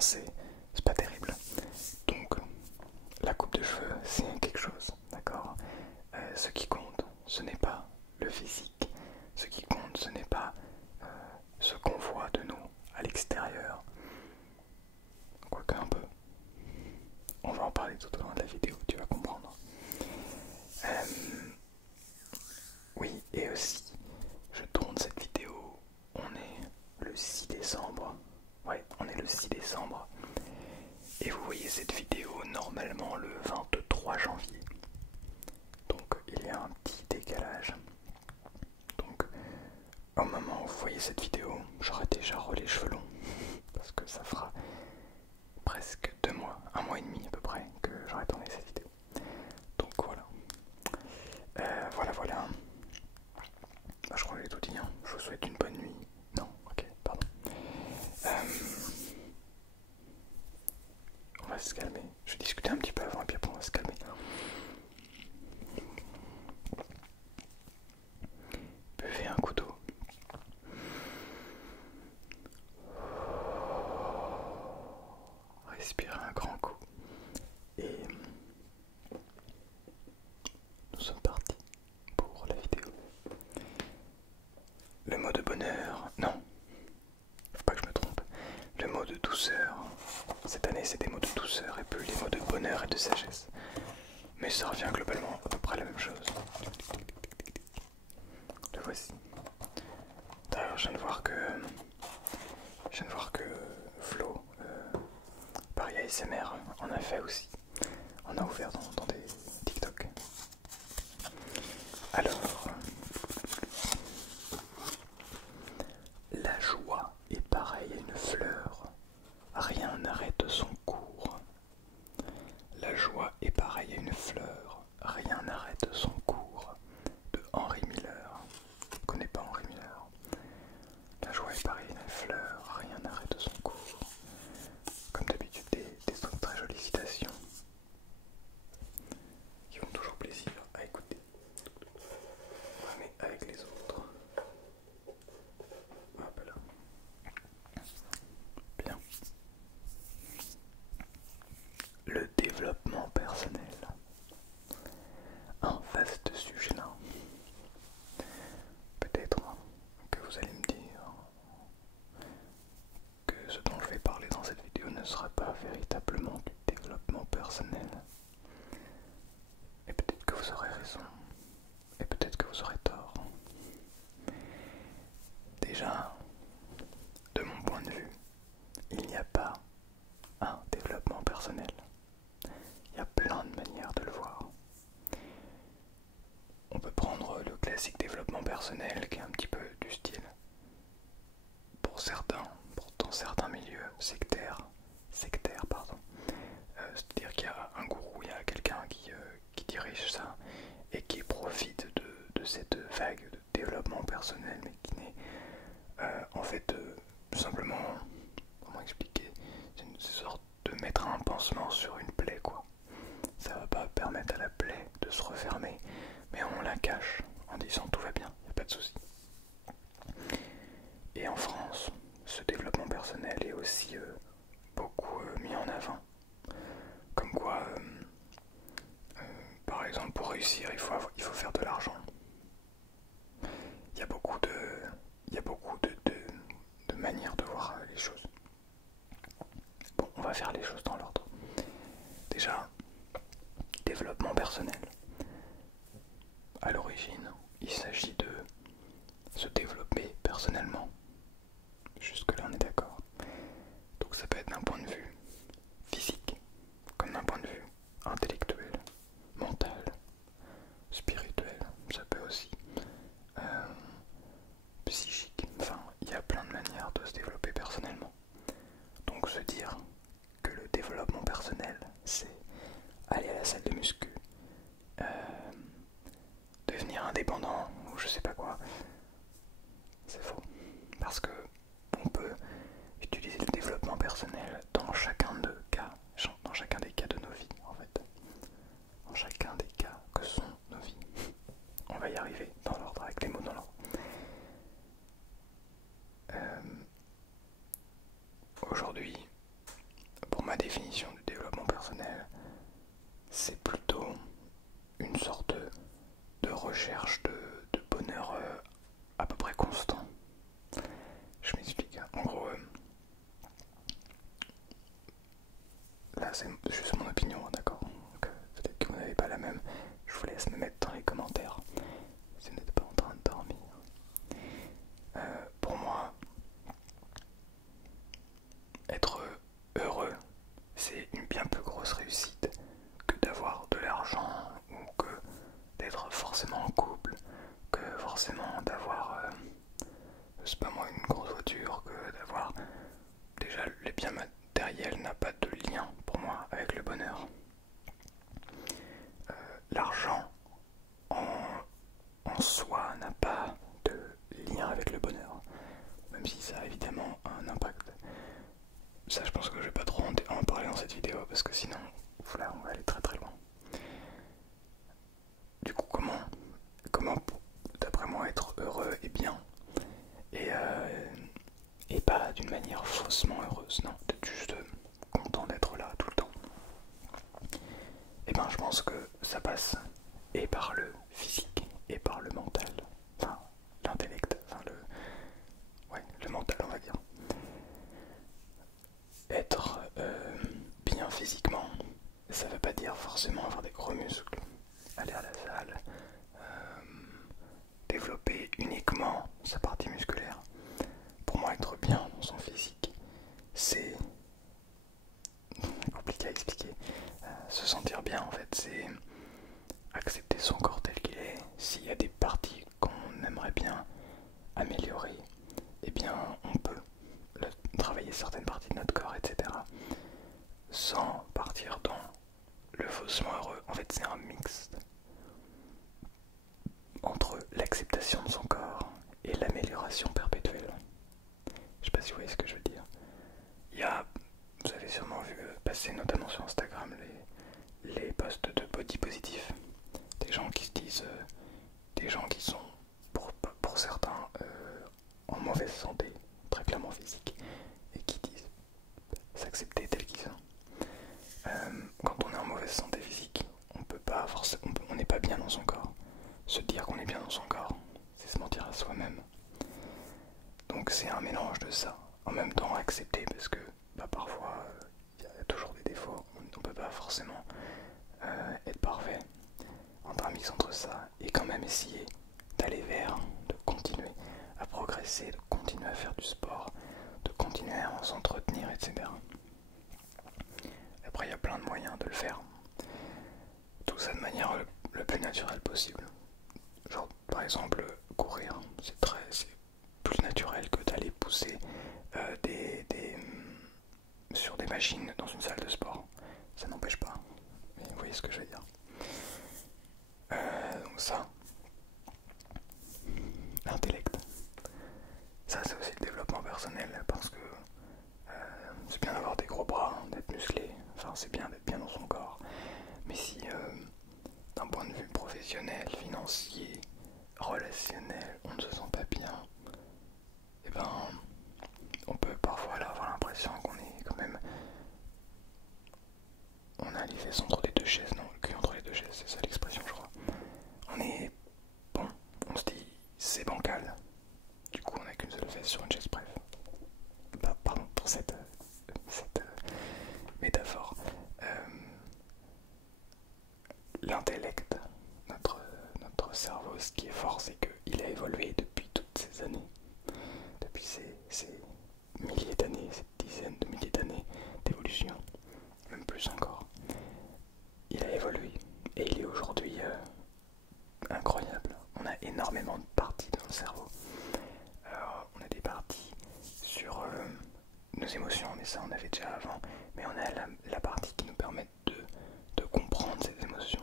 c'est pas terrible. Donc la coupe de cheveux c'est quelque chose, d'accord. Ce qui compte, ce n'est pas le physique, ce qui compte, ce n'est pas ce qu'on voit de nous à l'extérieur, quoique un peu. On va en parler tout au long de la vidéo, tu vas comprendre. Oui, et aussi, je tourne cette vidéo, on est le 6 décembre. Ouais, on est le 6 décembre. Et vous voyez cette vidéo normalement le 23 janvier. Donc il y a un petit décalage. Donc au moment où vous voyez cette vidéo, j'aurai déjà les cheveux longs. Parce que ça fera presque 2 mois, 1 mois et demi à peu près que j'aurai tourné cette vidéo. Donc voilà. Voilà. Bah, je crois que j'ai tout dit, hein. Je vous souhaite une bonne nuit. Non, ok, pardon. On va se calmer. Je vais discuter un petit peu avant et puis après on va se calmer. Buvez un coup d'eau. Respirez un grand coup. Et nous sommes partis pour la vidéo. Le mot de bonheur, non, faut pas que je me trompe. Le mot de douceur, cette année c'est des mots de douceur et plus les mots de bonheur et de sagesse. Mais ça revient globalement à peu près à la même chose. Le voici. D'ailleurs je viens de voir que Flo, Paris ASMR en a fait aussi. On a ouvert dans des TikTok. Alors, la joie est pareille à une fleur, rien n'arrête son cours. La joie est pareille à une fleur, rien n'arrête son cours. De Henry Miller. Je ne connais pas Henry Miller. La joie est pareille à une fleur, rien n'arrête son cours. Comme d'habitude, des très jolies citations qui font toujours plaisir à écouter. Mais avec les autres. Hop là. Bien. Le développement personnel. Un vaste sujet là. Peut-être que vous allez me dire que ce dont je vais parler dans cette vidéo ne sera pas véritablement du développement personnel. Et peut-être que vous aurez raison. Et peut-être que vous aurez tort. Déjà, de mon point de vue, il n'y a pas un développement personnel. Il y a plein de manières de le voir. On peut prendre le classique développement personnel qui est un petit peu du style, pour certains, dans certains milieux sectaires, c'est-à-dire qu'il y a un gourou, il y a quelqu'un qui dirige ça et qui profite de cette vague de développement personnel, mais qui n'est en fait simplement, comment expliquer, c'est une sorte de mettre un pansement sur une plaie quoi. Ça va pas permettre à la plaie de se refermer, mais on la cache en disant tout va bien, il n'y a pas de souci. Et en France, ce développement personnel est aussi beaucoup mis en avant. Comme quoi, par exemple, pour réussir, il faut faire de l'argent. Il y a beaucoup de manières de voir les choses. Bon, on va faire les choses dans l'ordre. Déjà, développement personnel. À l'origine, il s'agit de se développer personnellement. Jusque-là, on est d'accord. Donc ça peut être d'un point de vue physique, comme d'un point de vue intellectuel, mental, spirituel, ça peut aussi, psychique. Enfin, il y a plein de manières de se développer personnellement. Donc se dire, que le développement personnel, c'est aller à la salle de muscu, c'est pas moins une grosse voiture que d'avoir. Déjà, les biens matériels n'a pas de lien pour moi avec le bonheur. L'argent en soi n'a pas de lien avec le bonheur, même si ça a évidemment un impact. Ça, je pense que je vais pas trop en parler dans cette vidéo parce que sinon, voilà, on va aller très très loin. Du coup, comment d'après moi être heureux et bien et pas d'une manière faussement heureuse, non, d'être juste content d'être là tout le temps. Et ben, je pense que ça passe et par le physique et par le mental, enfin l'intellect, enfin le mental, on va dire. Être bien physiquement, ça veut pas dire forcément avoir des gros muscles, aller à la salle, développer uniquement sa partie musculaire. Pour moi, être bien dans son physique, c'est compliqué à expliquer. Se sentir bien, en fait, c'est accepter son corps tel qu'il est. S'il y a des parties qu'on aimerait bien améliorer, eh bien, on peut travailler certaines parties de notre corps, etc. Sans partir dans le faussement heureux. En fait, c'est un mix entre l'acceptation de son corps et l'amélioration perpétuelle. Je sais pas si vous voyez ce que je veux dire. Il y a, vous avez sûrement vu passer notamment sur Instagram les posts de body positif. Des gens qui se disent, des gens qui sont pour certains en mauvaise santé, très clairement physique, et qui disent s'accepter tel qu'ils sont. Quand on est en mauvaise santé physique, on peut pas forcément, on n'est pas bien dans son corps. Se dire qu'on est bien dans son corps, c'est se mentir à soi-même. Donc c'est un mélange de ça. En même temps accepter parce que parfois il y a toujours des défauts, on ne peut pas forcément être parfait. Entre un mix entre ça et quand même essayer d'aller vers, de continuer à progresser, de continuer à faire du sport, de continuer à s'entretenir, etc. Après il y a plein de moyens de le faire. Tout ça de manière le plus naturelle possible. Genre par exemple courir, c'est plus naturel que d'aller pousser sur des machines dans une salle de sport. Ça n'empêche pas. Mais vous voyez ce que je veux dire. Donc ça, l'intellect. Ça c'est aussi le développement personnel parce que c'est bien d'avoir des gros bras, d'être musclé. Enfin c'est bien d'être bien dans son corps. Mais si d'un point de vue professionnel, financier, relationnel, on ne se sent pas bien, et ben on peut parfois avoir l'impression qu'on est quand même, on a les fesses entre les deux chaises, non, le cul entre les deux chaises, c'est ça l'expression je crois. On est bon, on se dit c'est bancal, du coup on n'a qu'une seule fesse sur une chaise, bref. Bah, pardon pour cette métaphore. L'intellect, notre cerveau, ce qui est fort, c'est qu'il a évolué depuis toutes ces années, depuis ces milliers d'années, ces dizaines de milliers d'années d'évolution, même plus encore. Il a évolué et il est aujourd'hui incroyable. On a énormément de parties dans le cerveau. Alors, on a des parties sur nos émotions, mais ça on avait déjà avant, mais on a la partie qui nous permet de comprendre ces émotions,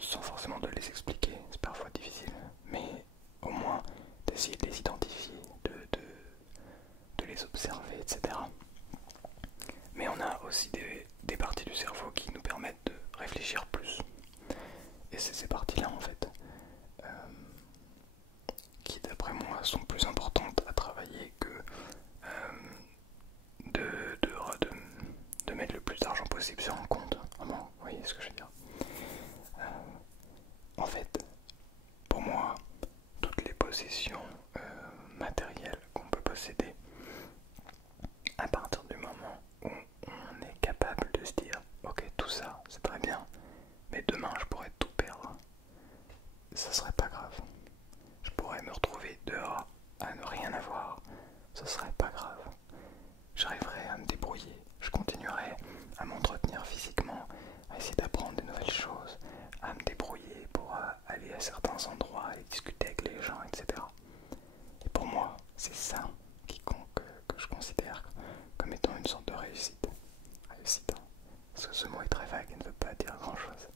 sans forcément de les expliquer, c'est parfois difficile, mais au moins d'essayer de les identifier, de les observer, etc. Mais on a aussi des parties du cerveau qui nous permettent de réfléchir plus. Et c'est ces parties-là en fait qui d'après moi sont plus importantes à travailler que de mettre le plus d'argent possible sur un compte. Vraiment, vous voyez ce que je veux dire. En fait, pour moi, toutes les possessions matérielles qu'on peut posséder, à partir du moment où on est capable de se dire ok, tout ça c'est très bien, mais demain je pourrais tout perdre, ça serait pas grave. Je pourrais me retrouver dehors à ne rien avoir, ce serait pas grave. J'arriverai à me débrouiller, je continuerai à m'entretenir physiquement, à essayer d'apprendre de nouvelles choses, à me débrouiller pour aller à certains endroits et discuter avec les gens, etc. réussite, hein, parce que ce mot est très vague et ne veut pas dire grand chose.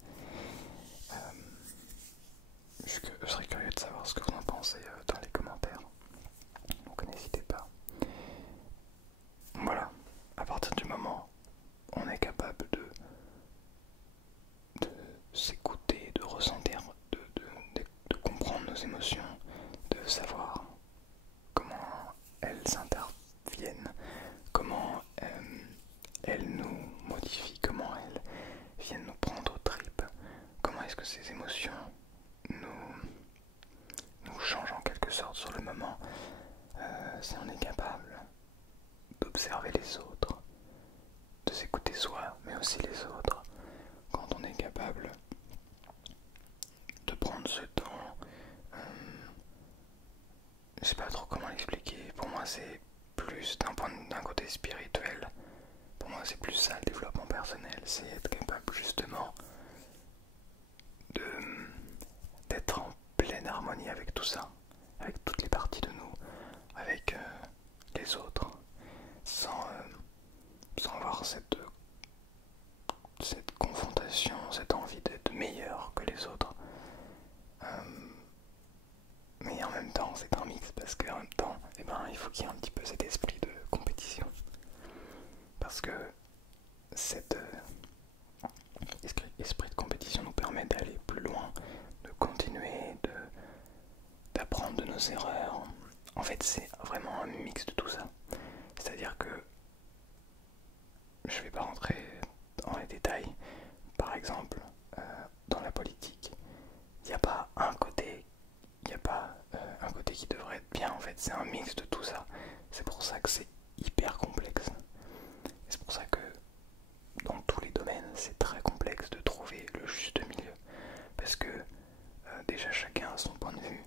Je serais curieux de savoir ce que vous en pensez dans les commentaires, donc n'hésitez pas. Voilà, à partir du moment où on est capable de s'écouter, de ressentir, de comprendre nos émotions, de savoir comment elles interviennent, comment elles nous modifient, comment elles viennent nous prendre aux tripes, comment est-ce que ces émotions nous changent en quelque sorte sur le moment, si on est capable d'observer les autres, de s'écouter soi, mais aussi les autres, quand on est capable de prendre ce temps, je sais pas trop comment l'expliquer, pour moi c'est plus d'un côté spirituel, pour moi c'est plus ça le développement personnel, c'est être capable justement d'être en pleine harmonie avec tout ça, avec toutes les parties de nous, avec les autres, sans avoir cette confrontation, cette envie d'être meilleur que les autres. Mais en même temps, c'est un mix parce qu'en même temps, il faut qu'il y ait un petit peu cet esprit de compétition. Parce que cet esprit de compétition nous permet d'aller plus loin, de continuer, d'apprendre de nos erreurs. En fait, c'est vraiment un mix de tout ça. C'est-à-dire que je ne vais pas rentrer dans les détails. Par exemple, dans la politique, il n'y a pas un côté, un côté qui devrait être bien. En fait, c'est un mix de tout ça. C'est pour ça que c'est hyper complexe. Et c'est pour ça que dans tous les domaines, c'est très complexe de trouver le juste milieu. Parce que déjà chacun a son point de vue,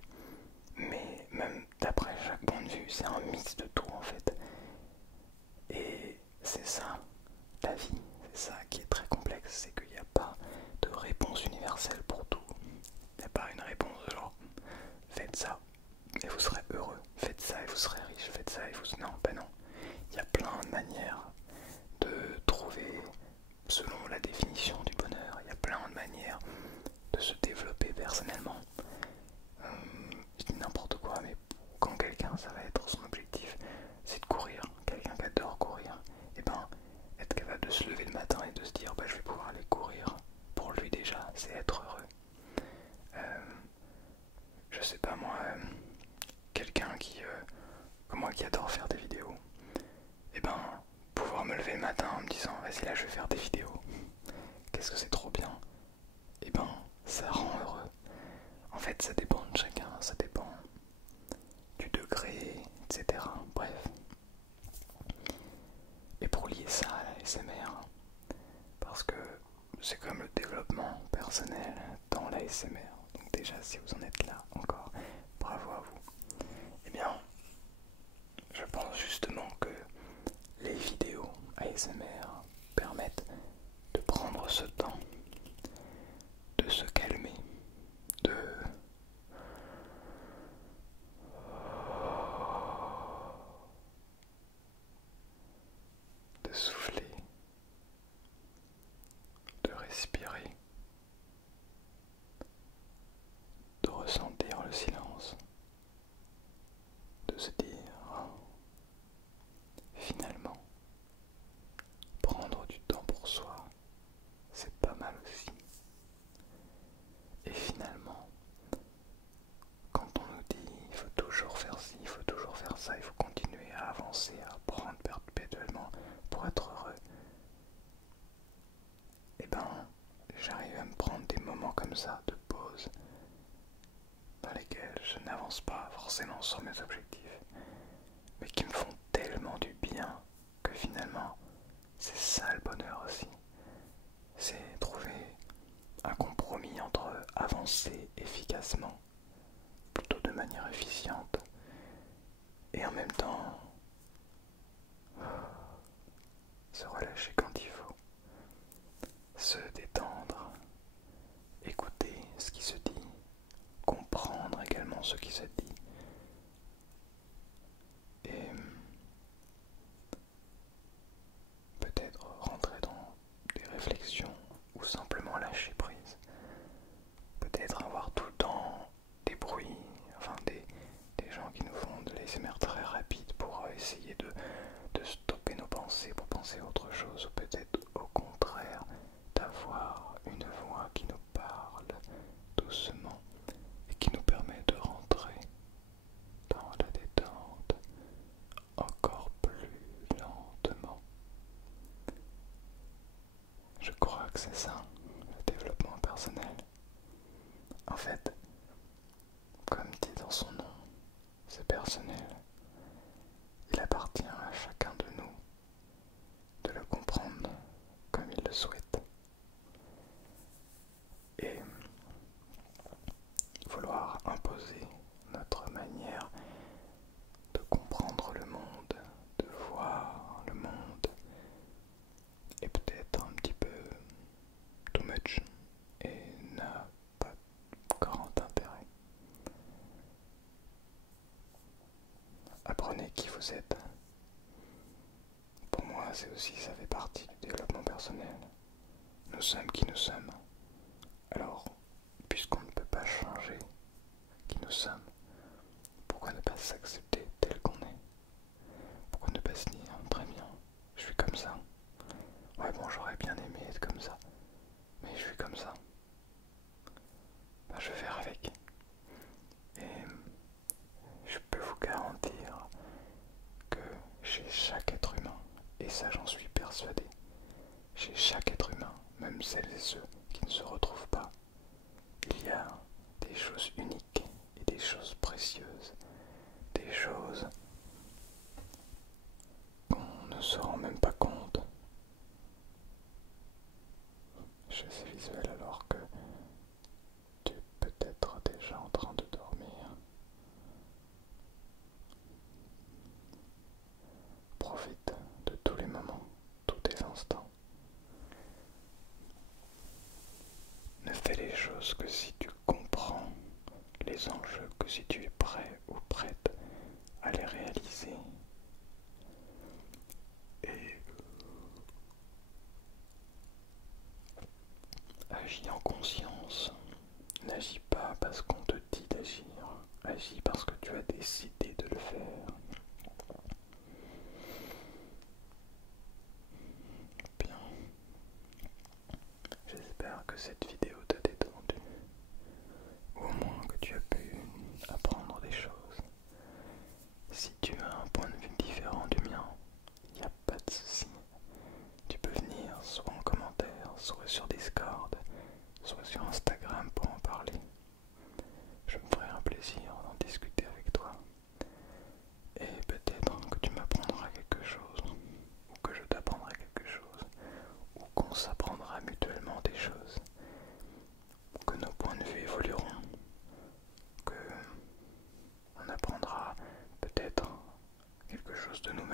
mais même d'après chaque point de vue, c'est un mix de tout en fait. Et c'est ça, la vie, c'est ça qui est très complexe, c'est qu'il n'y a pas de réponse universelle pour tout. Il n'y a pas une réponse genre faites ça et vous serez heureux, faites ça et vous serez riche, faites ça et vous... Non, ben non. Il y a plein de manières de trouver, selon la définition du bonheur, il y a plein de manières de se développer personnellement. Je dis n'importe quoi, mais quand quelqu'un, ça va être son objectif, c'est de courir. Quelqu'un qui adore courir, et être capable de se lever le matin et de se dire je vais pouvoir aller courir, pour lui déjà, c'est être heureux. Je sais pas moi, quelqu'un comme moi qui adore faire des vidéos, pouvoir me lever le matin en me disant vas-y là je vais faire des vidéos, qu'est-ce que c'est trop bien, ça rend heureux. En fait ça dépend de chacun, ça dépend du degré, etc. Bref. Et pour lier ça à la SMR, parce que c'est comme le développement personnel dans la SMR, donc déjà si vous en êtes là encore, bravo à vous. Je pense justement que les vidéos ASMR permettent de prendre ce temps, de se calmer, de souffler, de respirer, de ressentir le silence, de se dire finalement, prendre du temps pour soi, c'est pas mal aussi. Et finalement, quand on nous dit il faut toujours faire ci, il faut toujours faire ça, il faut continuer à avancer, à apprendre perpétuellement pour être heureux, j'arrive à me prendre des moments comme ça de pause dans lesquels je n'avance pas forcément sur mes objectifs, mais qui me font tellement du bien que finalement c'est ça le bonheur aussi. C'est trouver un compromis entre avancer efficacement, plutôt de manière efficiente, et en même temps se relâcher quand il faut, se détendre, écouter ce qui se dit, comprendre également ce qui se dit, et peut-être rentrer dans essayer de stopper nos pensées pour penser à autre chose, ou peut-être au contraire d'avoir une voix qui nous parle doucement et qui nous permet de rentrer dans la détente encore plus lentement. Je crois que c'est ça, le développement personnel. En fait, comme dit dans son nom, c'est personnel. Il appartient à chacun de nous de le comprendre comme il le souhaite. Et vouloir imposer notre manière de comprendre le monde, de voir le monde, est peut-être un petit peu too much et n'a pas grand intérêt. Apprenez qui vous êtes. Pour moi, c'est aussi, ça fait partie du développement personnel. Nous sommes qui nous sommes. Alors, puisqu'on ne peut pas changer qui nous sommes, pourquoi ne pas s'accepter tel qu'on est? Pourquoi ne pas se dire, très bien, je suis comme ça. Ouais bon, j'aurais bien aimé être comme ça, mais je suis comme ça. Ben, je vais faire avec. Et je peux vous garantir que chez chaque être humain, et ça j'en suis persuadé, chez chaque être humain, même celles et ceux qui ne se retrouvent pas, il y a des choses uniques et des choses précieuses, des choses qu'on ne se rend même pas compte. Je suis visuel alors que tu es peut-être déjà en train de dormir. Profite de tous les moments, tous les instants. Ne fais les choses que si tu comprends les enjeux, que si tu es prêt ou prête à les réaliser. Et agis en conscience. N'agis pas parce qu'on te dit d'agir. Agis parce que tu as décidé de le faire. Bien. J'espère que cette vidéo t'a détendu. Ou au moins que tu as pu apprendre des choses. Si tu as un point de vue différent du mien, il n'y a pas de souci. Tu peux venir soit en commentaire, soit sur Discord, soit sur Instagram pour en parler. Je me ferai un plaisir d'en discuter avec toi. Et peut-être que tu m'apprendras quelque chose, ou que je t'apprendrai quelque chose, ou qu'on s'apprendra mutuellement des choses, que nos points de vue évolueront, que on apprendra peut-être quelque chose de nous-mêmes.